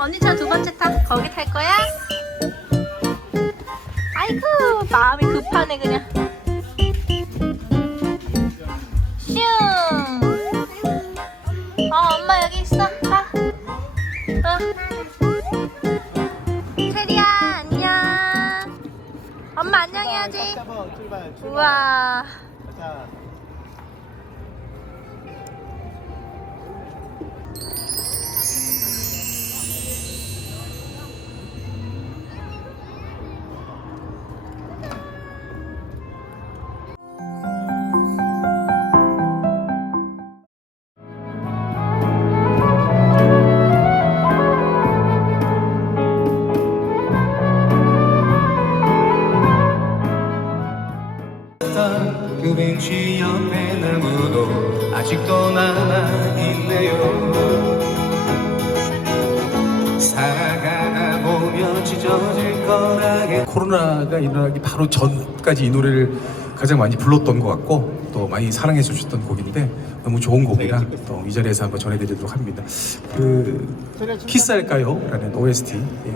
언니 차 두 번째 타 거기 탈 거야? 아이쿠, 마음이 급하네 그냥 슝~ 엄마 여기 있어 가 응. 테리야 안녕 엄마 안녕 해야지 출발, 출발. 우와 가자. 그 벤치 옆에 나무도 아직도 남아있네요. 살아가다 보면 찢어질 거라게. 코로나가 일어나기 바로 전까지 이 노래를 가장 많이 불렀던 것 같고 또 많이 사랑해 주셨던 곡인데 너무 좋은 곡이라 또 이 자리에서 한번 전해드리도록 합니다. 그 키스할까요? 라는 OST. 예,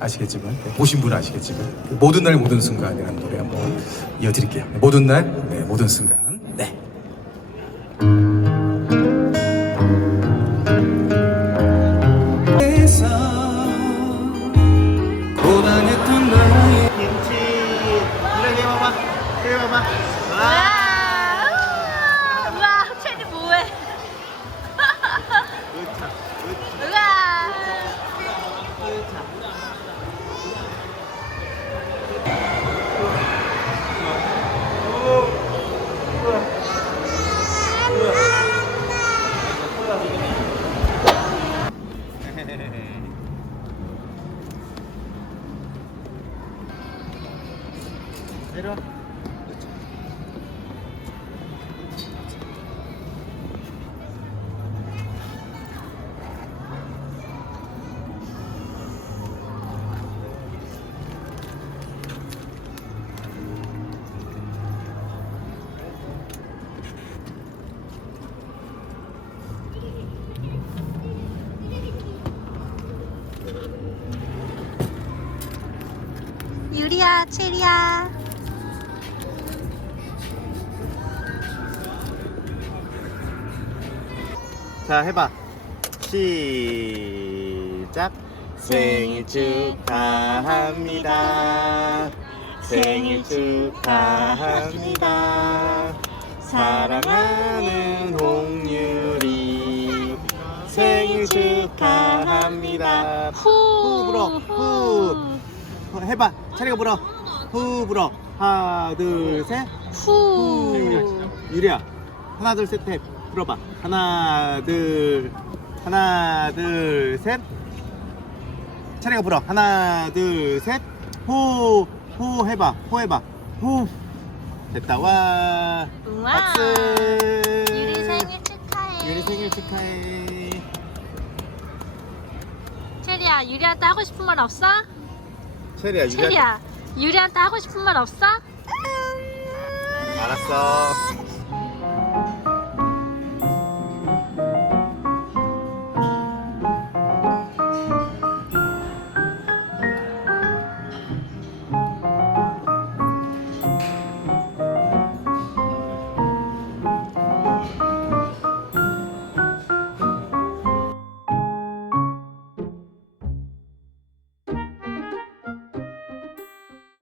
아시겠지만 예, 보신 분은 아시겠지만 그 모든 날 모든 순간이라는 노래 한번 이어드릴게요. 네, 모든 날 네, 모든 순간 내려 유리야 체리야. 자 해봐. 시작. 생일 축하합니다. 생일 축하합니다. 사랑하는 홍유리. 생일 축하합니다. 후. 후 불어, 후. 어, 해봐. 차례가 불어. 후 불어. 하나 둘셋. 후. 유리야. 하나 둘셋해 불어봐. 하나 둘 하나 둘셋. 차례가 불어. 하나 둘셋호호 해봐. 호 해봐. 호 됐다. 와. 우와. 박수. 유리 생일 축하해. 유리 생일 축하해. 체리야 유리한테 하고 싶은 말 없어? 체리야 유리 체리야 유리한테 하고 싶은 말 없어? 알았어